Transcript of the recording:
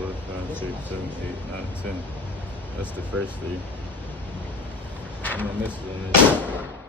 4, 5, 6, 7, 8, 9, 10. That's the first 3. And then this is on this.